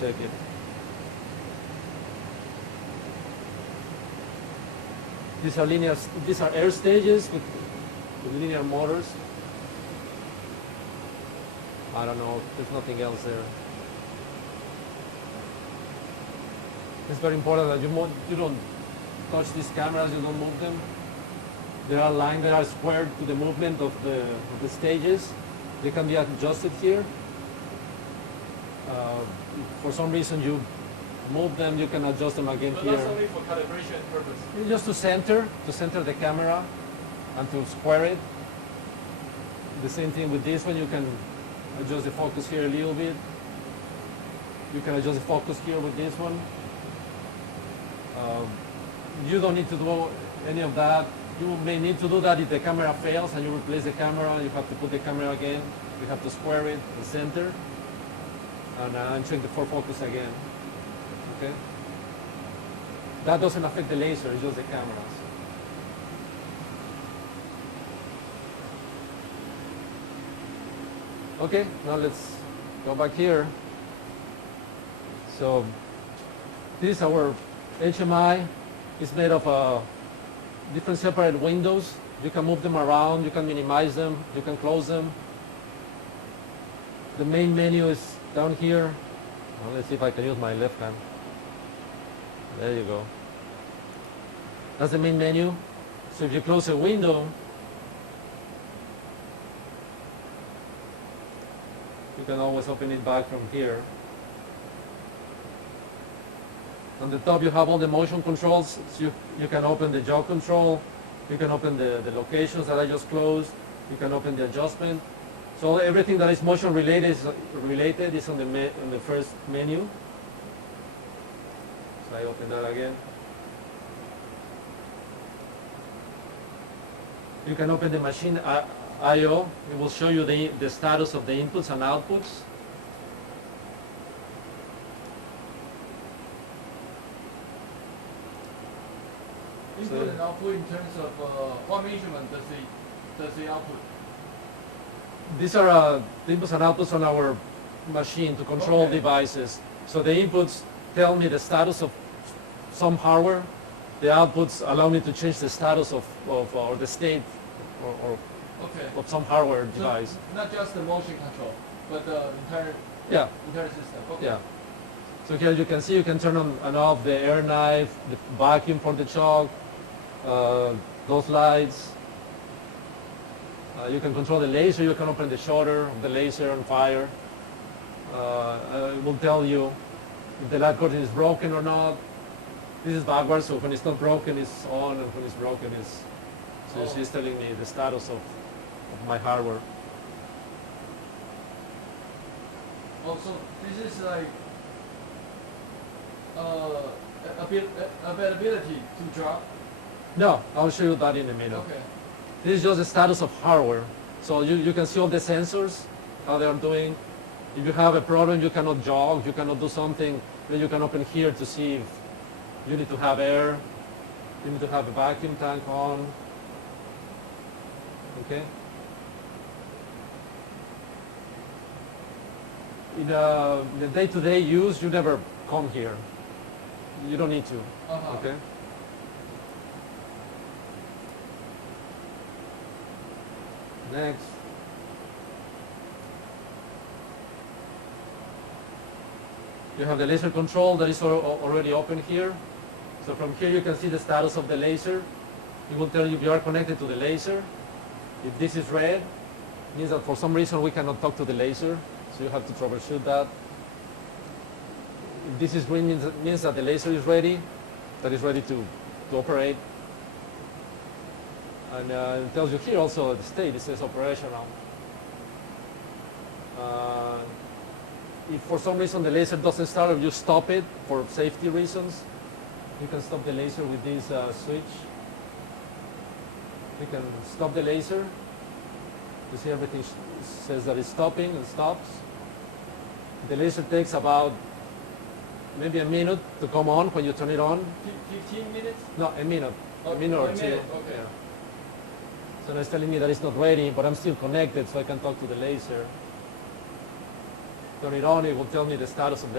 check it. These are air stages with linear motors. I don't know, there's nothing else there. It's very important that you don't touch these cameras, you don't move them. There are lines that are squared to the movement of the stages. They can be adjusted here. If for some reason you move them, you can adjust them again here. That's only for calibration purpose. Just to center the camera and to square it. The same thing with this one, you can adjust the focus here a little bit. You can adjust the focus here with this one. You don't need to do any of that. You may need to do that if the camera fails and you replace the camera. You have to put the camera again. You have to square it and center. And check the focus again. Okay? That doesn't affect the laser, it's just the cameras. Okay, now let's go back here. So this is our HMI. It's made of different separate windows. You can move them around, you can minimize them, you can close them. The main menu is down here. Well, let's see if I can use my left hand. There you go. That's the main menu. So if you close a window, you can always open it back from here. On the top you have all the motion controls. So you can open the jog control, you can open the locations that I just closed, you can open the adjustment. So everything that is motion related is on the first menu. So I open that again. You can open the machine I/O. It will show you the status of the inputs and outputs. Input and output in terms of what measurement does the output? These are the inputs and outputs on our machine to control devices. So the inputs tell me the status of some hardware. The outputs allow me to change the status of or the state of some hardware device. So not just the motion control, but the entire system. Okay. Yeah. So here you can see you can turn on and off the air knife, the vacuum for the chalk, those lights. You can control the laser, you can open the shutter of the laser on fire. It will tell you if the light curtain is broken or not. This is backwards, so when it's not broken, it's on, and when it's broken, it's... So she's telling me the status of my hardware. Oh, so this is like availability to drop? No, I'll show you that in a minute. Okay. This is just the status of hardware. So you can see all the sensors, how they are doing. If you have a problem, you cannot jog, you cannot do something, then you can open here to see if you need to have air, you need to have a vacuum tank on. Okay? In the day-to-day use, you never come here. You don't need to. Okay? Next. You have the laser control that is already open here. So from here you can see the status of the laser. It will tell you if you are connected to the laser. If this is red, it means that for some reason we cannot talk to the laser, so you have to troubleshoot that. If this is green, it means that the laser is ready, to operate. And it tells you here also the state, it says operational. If for some reason the laser doesn't start, or you stop it for safety reasons, you can stop the laser with this switch. You can stop the laser. You see everything says that it's stopping and stops. The laser takes about maybe a minute to come on when you turn it on. 15 minutes? No, a minute. A minute or two. Okay. Yeah. So it's telling me that it's not ready, but I'm still connected, so I can talk to the laser. Turn it on, it will tell me the status of the